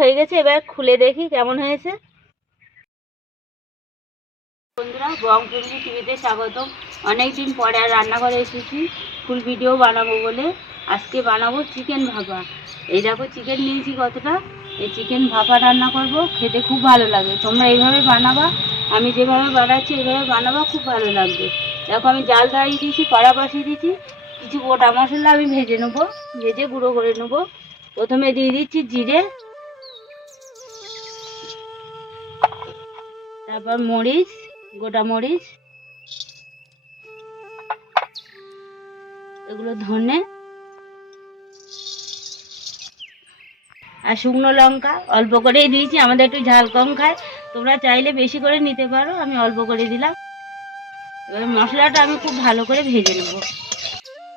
হয়ে গেছে, এবার খুলে দেখি কেমন হয়েছে। বন্ধুরা, বং ফ্যামিলি টিভিতে স্বাগতম। অনেকদিন পরে আর রান্নাঘরে এসেছি, ফুল ভিডিও বানাবো বলে। আজকে বানাবো চিকেন ভাপা। এই দেখো, চিকেন নিয়েছি কতটা। এই চিকেন ভাপা রান্না করব, খেতে খুব ভালো লাগে। তোমরা এইভাবে বানাবা, আমি যেভাবে বানাচ্ছি, এইভাবে বানাবা, খুব ভালো লাগবে। দেখো, আমি জাল দাঁড়িয়ে দিয়েছি, কড়া বসিয়ে দিয়েছি। কিছু গোটা মশলা আমি ভেজে নেব, ভেজে গুঁড়ো করে নেব। প্রথমে দিয়ে দিচ্ছি জিরে তারপর মরিচ, গোটা মরিচ, এগুলো ধনে আর শুকনো লঙ্কা অল্প করেই দিয়েছি, আমাদের একটু ঝাল কম খায়। তোমরা চাইলে বেশি করে নিতে পারো, আমি অল্প করে দিলাম। এবার মশলাটা আমি খুব ভালো করে ভেজে নেব।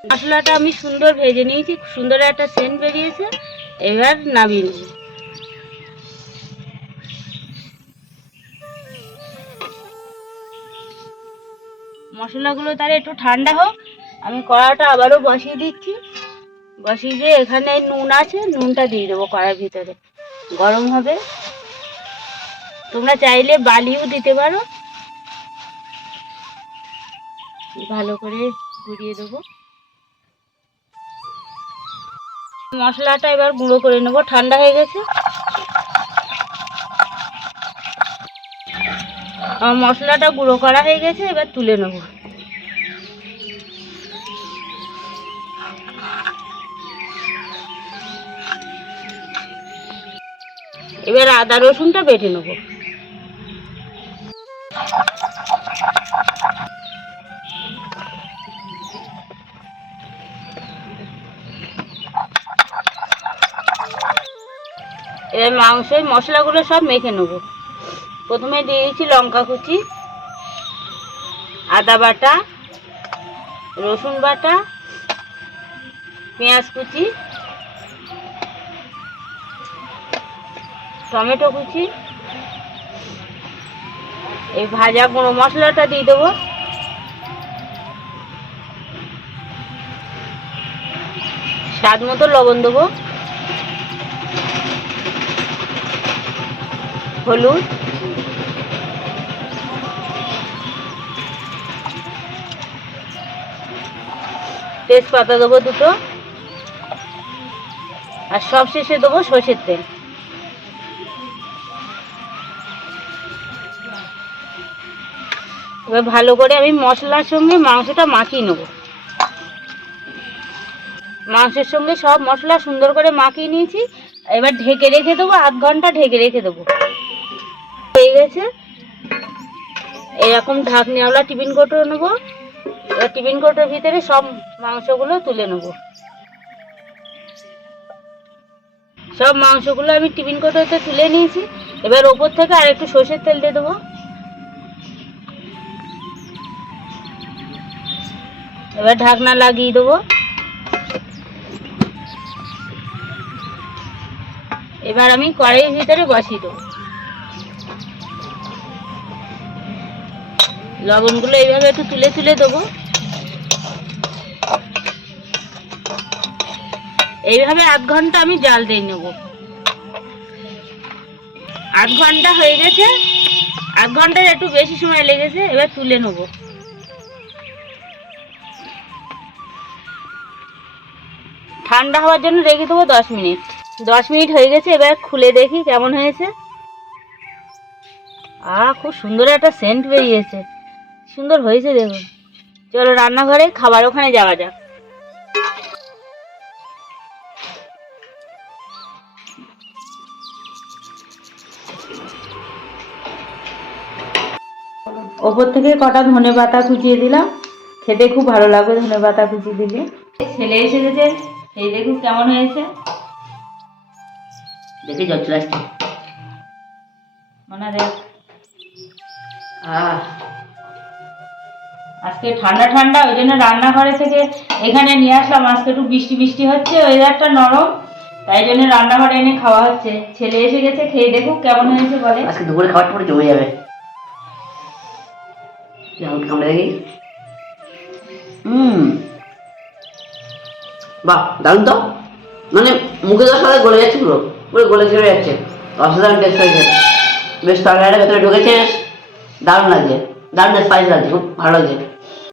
মশলাটা আমি সুন্দর ভেজে নিয়েছি সুন্দর একটা সেন্ট বেরিয়েছে, এবার নামিয়ে নেব। মশলাগুলো তাহলে একটু ঠান্ডা হোক। আমি কড়াটা আবারও বসিয়ে দিচ্ছি। বসিয়ে দিয়ে এখানে নুন আছে, নুনটা দিয়ে দেবো কড়ার ভিতরে। গরম হবে। তোমরা চাইলে বালিও দিতে পারো। ভালো করে ঘুরিয়ে দেবো। মশলাটা এবার গুঁড়ো করে নেব। ঠান্ডা হয়ে গেছে। মশলাটা গুঁড়ো করা হয়ে গেছে, এবার তুলে নেব। এবার আদা রসুনটা বেটে নেব। এবার মাংসের মশলাগুলো সব মেখে নেব। প্রথমে দিয়েছি লঙ্কা কুচি, আদা বাটা, রসুন বাটা, পেঁয়াজ কুচি, টমেটো কুচি, এই ভাজা গুঁড়ো মশলাটা দিয়ে দেবো। স্বাদ মতো লবণ দেবো। হলুদ তেজপাতা দেবো দুটো। আর সব শেষে দেবো সর্ষের তেল। এবার ভালো করে আমি মশলার সঙ্গে মাংসটা মাখিয়ে নেব। মাংসের সঙ্গে সব মশলা সুন্দর করে মাখিয়ে নিয়েছি। এবার ঢেকে রেখে দেবো, আধ ঘণ্টা ঢেকে রেখে দেবো। হয়ে গেছে। এরকম ঢাকনিওয়ালা টিফিন কৌটো নেব। টিফিন কৌটোর ভিতরে সব মাংসগুলো তুলে নেব। সব মাংসগুলো আমি টিফিন কৌটোতে তুলে নিয়েছি। এবার ওপর থেকে আর একটু সর্ষের তেল দিয়ে দেবো। এবার ঢাকনা লাগিয়ে দেবো। এবার আমি কড়াইয়ের ভিতরে বসিয়ে দেবো। লবণগুলো এইভাবে একটু তুলে তুলে দেবো। এইভাবে আধ ঘণ্টা আমি জাল দিয়ে নেব। আধ ঘণ্টা হয়ে গেছে। আধ ঘণ্টার একটু বেশি সময় লেগেছে, এবার তুলে নেব। ঠান্ডা হওয়ার জন্য রেখে দেবো দশ মিনিট। দশ মিনিট হয়ে গেছে, এবার খুলে দেখি কেমন হয়েছে। আহ খুব সুন্দর একটা সেন্ট বেরিয়েছে। সুন্দর হয়েছে দেখুন। চলো রান্নাঘরে খাবার ওখানে যাওয়া যাক। ওপর থেকে কটা ধনে পাতা কুচিয়ে দিলাম। খেতে খুব ভালো লাগবে ধনে পাতা কুচিয়ে দিলে। ছেলে এসে গেছে। এই দেখুন কেমন হয়েছে। দেখে জল চলে আসছে। মনে দেখ। আজকে ঠান্ডা ঠান্ডা ওই জন্য রান্নাঘরে থেকে এখানে নিয়ে আসলাম। আজকে একটু বৃষ্টি বৃষ্টি হচ্ছে ওয়েদারটা নরম তাই জন্য রান্নাঘরে এনে খাওয়া হচ্ছে। ছেলে এসে গেছে খেয়ে দেখুক কেমন হয়েছে বলে। আজকে দুপুরে খাবারটা পুরো জমে যাবে। দেখি হুম বাহ দারুণ তো মানে মুখে দেওয়ার সাথে গলে যাচ্ছে পুরো পুরো গলে চলে যাচ্ছে অসাধারণ টেস্ট হয়েছে বেশ তরকারিটা ভেতরে ঢুকেছে দারুণ লাগছে দারুণ স্পাইস লাগছে খুব ভালো লাগছে